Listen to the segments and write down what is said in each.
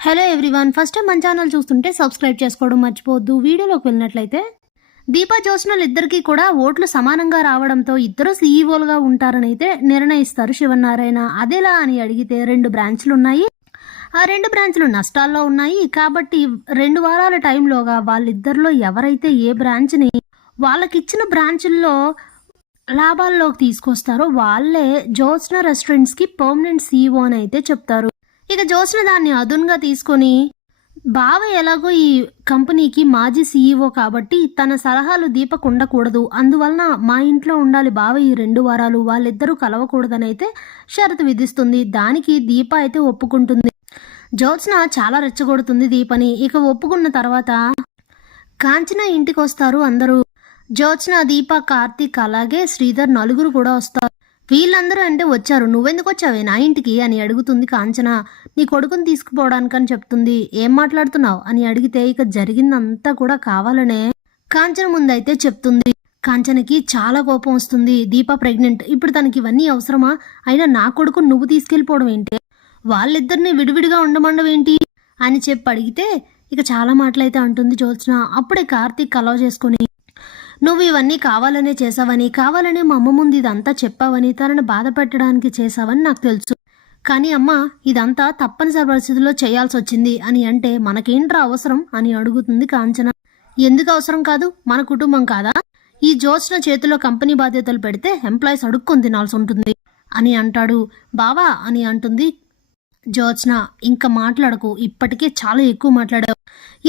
Hello everyone, first time మన channel చూస్తుంటే subscribe చేసుకోవడం మర్చిపోవద్దు. వీడియోలోకి వెళ్ళినట్లయితే దీపా జ్యోత్స్నలు ఇద్దరికి కూడా ఓట్లు సమానంగా రావడంతో ఇద్దరు సీఈఓలుగా ఉంటారని అయితే నిర్ణయిస్తారు శివనారాయణ. అదేలా అని అడిగితే 2 బ్రాంచ్లు ఉన్నాయి. ఆ 2 బ్రాంచ్లు నష్టాల్లో ఉన్నాయి. కాబట్టి 2 వారాల టైంలోగా వాళ్ళిద్దరిలో ఎవరైతే ఏ బ్రాంచ్ని వాళ్ళకిచ్చిన బ్రాంచుల్లో లాభాల్లోకి తీసుకొస్తారో వాళ్ళే జ్యోత్స్న రెస్టారెంట్స్కి పర్మనెంట్ సీఈఓ అని అయితే చెప్తారు. ఇక జ్యోత్స్న దాన్ని అదునుగా తీసుకొని బావ ఎలాగో ఈ కంపెనీకి మాజీ సీఈఓ కాబట్టి తన సలహాలు దీపకు ఉండకూడదు, అందువలన మా ఇంట్లో ఉండాలి బావ ఈ 2 వారాలు, వాళ్ళిద్దరూ కలవకూడదని అయితే షరతు విధిస్తుంది. దానికి దీప అయితే ఒప్పుకుంటుంది. జ్యోత్స్న చాలా రెచ్చగొడుతుంది దీపని. ఇక ఒప్పుకున్న తర్వాత కాంచన ఇంటికి వస్తారు అందరూ. జ్యోత్స్న, దీప, కార్తీక్ అలాగే శ్రీధర్ నలుగురు కూడా వస్తారు. వీళ్ళందరూ అంటే వచ్చారు, నువ్వెందుకు వచ్చావే నా ఇంటికి అని అడుగుతుంది కాంచన. నీ కొడుకుని తీసుకుపోవడానికని చెప్తుంది. ఏం మాట్లాడుతున్నావు అని అడిగితే ఇక జరిగిందంతా కూడా కావాలనే కాంచన ముందైతే చెప్తుంది. కాంచనకి చాలా కోపం వస్తుంది. దీప ప్రెగ్నెంట్, ఇప్పుడు తనకి ఇవన్నీ అవసరమా? అయినా నా కొడుకు నువ్వు తీసుకెళ్ళిపోవడం ఏంటి, వాళ్ళిద్దరిని విడివిడిగా ఉండమండవేంటి అని చెప్పి అడిగితే ఇక చాలా మాటలైతే అంటుంది జ్యోత్స్న. అప్పుడే కార్తీక్ అలౌ చేసుకుని నువ్వు ఇవన్నీ కావాలనే చేసావని, కావాలనే మా అమ్మ ముందు ఇదంతా చెప్పావని, తనను బాధ పెట్టడానికి చేసావని నాకు తెలుసు. కానీ అమ్మ ఇదంతా తప్పనిసరి పరిస్థితుల్లో చేయాల్సి వచ్చింది అని అంటే మనకేంట్రా అవసరం అని అడుగుతుంది కాంచన. ఎందుకు అవసరం కాదు, మన కుటుంబం కాదా? ఈ జ్యోత్స్న చేతిలో కంపెనీ బాధ్యతలు పెడితే ఎంప్లాయీస్ అడుక్కొని తినాల్సి ఉంటుంది అని అంటాడు. బావా అని అంటుంది జ్యోత్స్న. ఇంకా మాట్లాడకు, ఇప్పటికే చాలా ఎక్కువ మాట్లాడావు.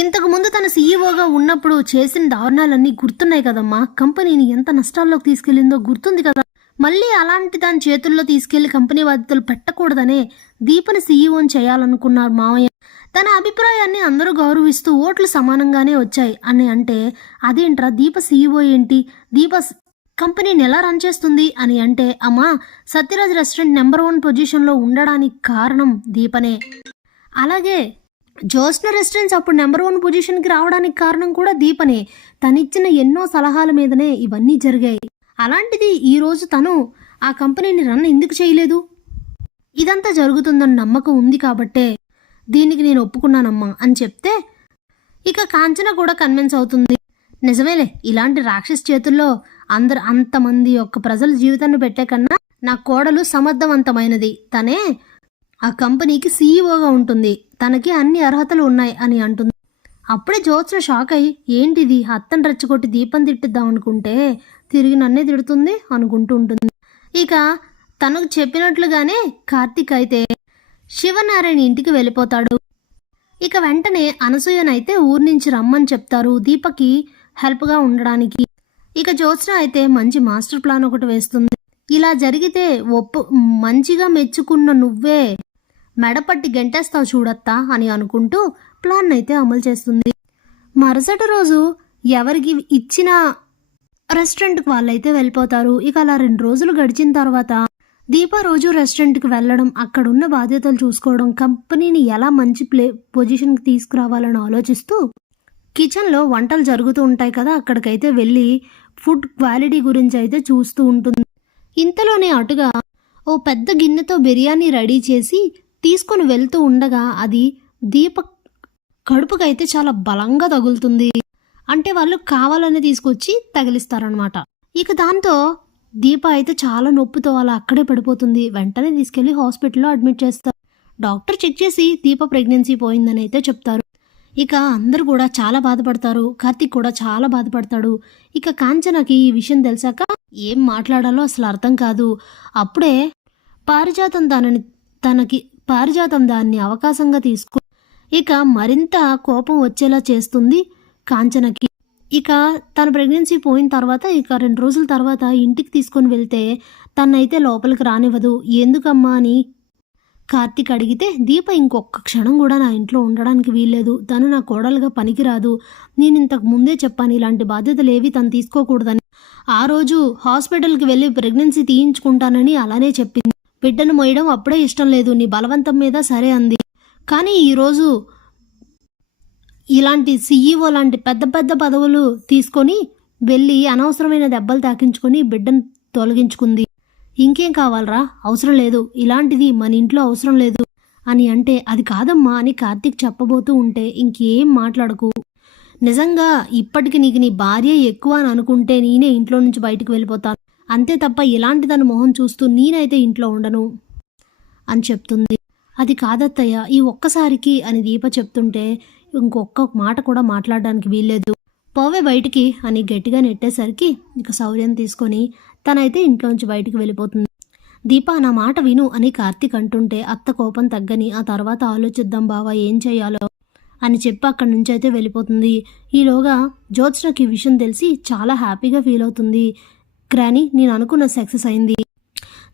ఇంతకు ముందు తన సీఈఓగా ఉన్నప్పుడు చేసిన దారుణాలన్నీ గుర్తున్నాయి కదమ్మా. కంపెనీని ఎంత నష్టాల్లోకి తీసుకెళ్లిందో గుర్తుంది కదా. మళ్ళీ అలాంటి దాని చేతుల్లో తీసుకెళ్లి కంపెనీ బాధ్యతలు పెట్టకూడదనే దీపని సీఈఓని చేయాలనుకున్నారు మావయ్య. తన అభిప్రాయాన్ని అందరూ గౌరవిస్తూ ఓట్లు సమానంగానే వచ్చాయి అని అంటే అదేంట్రా దీప సీఈఓ ఏంటి, దీప కంపెనీని ఎలా రన్ చేస్తుంది అని అంటే అమ్మా సత్యరాజ్ రెస్టారెంట్ నెంబర్ 1 పొజిషన్లో ఉండడానికి కారణం దీపనే. అలాగే జ్యోత్స్న రెస్టారెంట్స్ అప్పుడు నెంబర్ 1 పొజిషన్కి రావడానికి కారణం కూడా దీపనే. తనిచ్చిన ఎన్నో సలహాల మీదనే ఇవన్నీ జరిగాయి. అలాంటిది ఈరోజు తను ఆ కంపెనీని రన్ ఎందుకు చేయలేదు? ఇదంతా జరుగుతుందని నమ్మకం ఉంది కాబట్టే దీనికి నేను ఒప్పుకున్నానమ్మా అని చెప్తే ఇక కాంచన కూడా కన్విన్స్ అవుతుంది. నిజమేలే, ఇలాంటి రాక్షస్ చేతుల్లో అంతమంది యొక్క ప్రజల జీవితాన్ని పెట్టే కన్నా నా కోడలు సమర్థవంతమైనది, తనే ఆ కంపెనీకి సీఈఓగా ఉంటుంది, తనకి అన్ని అర్హతలు ఉన్నాయి అని అంటుంది. అప్పుడే జ్యోత్స్న షాక్ అయ్యి ఏంటిది, అత్తని రెచ్చగొట్టి దీపం తిట్టిద్దాం అనుకుంటే తిరిగి నన్నే తిడుతుంది అనుకుంటూ ఉంటుంది. ఇక తనకు చెప్పినట్లుగానే కార్తీక్ అయితే శివనారాయణ ఇంటికి వెళ్ళిపోతాడు. ఇక వెంటనే అనసూయనైతే ఊరి నుంచి రమ్మని చెప్తారు దీపకి హెల్ప్గా ఉండడానికి. ఇక జ్యోత్స్న అయితే మంచి మాస్టర్ ప్లాన్ ఒకటి వేస్తుంది. ఇలా జరిగితే మంచిగా మెచ్చుకున్న నువ్వే మెడపట్టి గెంటేస్తావు చూడత్తా అని అనుకుంటూ ప్లాన్ అయితే అమలు చేస్తుంది. మరుసటి రోజు ఎవరికి ఇచ్చిన రెస్టారెంట్కి వాళ్ళైతే వెళ్ళిపోతారు. ఇక అలా 2 రోజులు గడిచిన తర్వాత దీప రోజు రెస్టారెంట్కి వెళ్ళడం, అక్కడున్న బాధ్యతలు చూసుకోవడం, కంపెనీని ఎలా మంచి పొజిషన్కి తీసుకురావాలని ఆలోచిస్తూ కిచెన్లో వంటలు జరుగుతూ ఉంటాయి కదా, అక్కడికైతే వెళ్ళి ఫుడ్ క్వాలిటీ గురించి అయితే చూస్తూ ఉంటుంది. ఇంతలోనే అటుగా ఓ పెద్ద గిన్నెతో బిర్యానీ రెడీ చేసి తీసుకొని వెళ్తూ ఉండగా అది దీప కడుపుకైతే చాలా బలంగా తగులుతుంది. అంటే వాళ్ళు కావాలని తీసుకొచ్చి తగిలిస్తారనమాట. ఇక దాంతో దీప అయితే చాలా నొప్పితో అలా అక్కడే పడిపోతుంది. వెంటనే తీసుకెళ్లి హాస్పిటల్లో అడ్మిట్ చేస్తారు. డాక్టర్ చెక్ చేసి దీప ప్రెగ్నెన్సీ పోయిందని అయితే చెప్తారు. ఇక అందరూ కూడా చాలా బాధపడతారు. కార్తీక్ కూడా చాలా బాధపడతాడు. ఇక కాంచనకి ఈ విషయం తెలిసాక ఏం మాట్లాడాలో అసలు అర్థం కాదు. అప్పుడే పారిజాతం దాన్ని అవకాశంగా తీసుకు ఇక మరింత కోపం వచ్చేలా చేస్తుంది కాంచనకి. ఇక తన ప్రెగ్నెన్సీ పోయిన తర్వాత ఇక 2 రోజుల తర్వాత ఇంటికి తీసుకొని వెళ్తే తనైతే లోపలికి రానివ్వదు. ఎందుకమ్మా అని కార్తీక్ అడిగితే దీప ఇంకొక క్షణం కూడా నా ఇంట్లో ఉండడానికి వీల్లేదు, తను నా కోడలుగా పనికిరాదు, నేను ఇంతకు ముందే చెప్పాను ఇలాంటి బాధ్యతలు ఏవి తను తీసుకోకూడదని. ఆ రోజు హాస్పిటల్కి వెళ్ళి ప్రెగ్నెన్సీ తీయించుకుంటానని అలానే చెప్పింది. బిడ్డను మోయడం అప్పుడే ఇష్టం లేదు, నీ బలవంతం మీద సరే అంది. కానీ ఈరోజు ఇలాంటి సీఈఓ లాంటి పెద్ద పెద్ద పదవులు తీసుకొని వెళ్ళి అనవసరమైన దెబ్బలు తాకించుకొని బిడ్డను తొలగించుకుంది. ఇంకేం కావాలరా, అవసరం లేదు, ఇలాంటిది మన ఇంట్లో అవసరం లేదు అని అంటే అది కాదమ్మా అని కార్తీక్ చెప్పబోతూ ఉంటే ఇంకేం మాట్లాడకు. నిజంగా ఇప్పటికి నీకు నీ భార్య ఎక్కువ అని అనుకుంటే నేనే ఇంట్లో నుంచి బయటికి వెళ్ళిపోతాను. అంతే తప్ప ఇలాంటి తన మొహం చూస్తూ నేనైతే ఇంట్లో ఉండను అని చెప్తుంది. అది కాదత్తయ్య ఈ ఒక్కసారికి అని దీప చెప్తుంటే ఇంకొక్క మాట కూడా మాట్లాడడానికి వీల్లేదు. పోవే బయటికి అని గట్టిగా నెట్టేసరికి ఇక శౌర్యం తీసుకొని తనైతే ఇంట్లోంచి బయటికి వెళ్ళిపోతుంది. దీప నా మాట విను అని కార్తీక్ అంటుంటే అత్త కోపం తగ్గని ఆ తర్వాత ఆలోచిద్దాం బావా ఏం చెయ్యాలో అని చెప్పి అక్కడి నుంచి అయితే వెళ్ళిపోతుంది. ఈలోగా జ్యోత్స్నకి ఈ విషయం తెలిసి చాలా హ్యాపీగా ఫీల్ అవుతుంది. గ్రాని నేను అనుకున్న సక్సెస్ అయింది.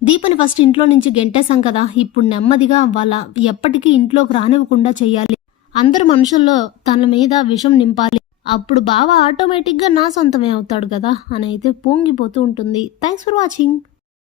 దీపని ఫస్ట్ ఇంట్లో నుంచి గెంటేశాం కదా, ఇప్పుడు నెమ్మదిగా వాళ్ళ ఎప్పటికీ ఇంట్లోకి రానివ్వకుండా చెయ్యాలి. అందరు మనుషుల్లో తన మీద విషం నింపాలి. అప్పుడు బావ ఆటోమేటిక్గా నా సొంతమే అవుతాడు కదా అని అయితే పొంగిపోతూ ఉంటుంది. Thanks for watching.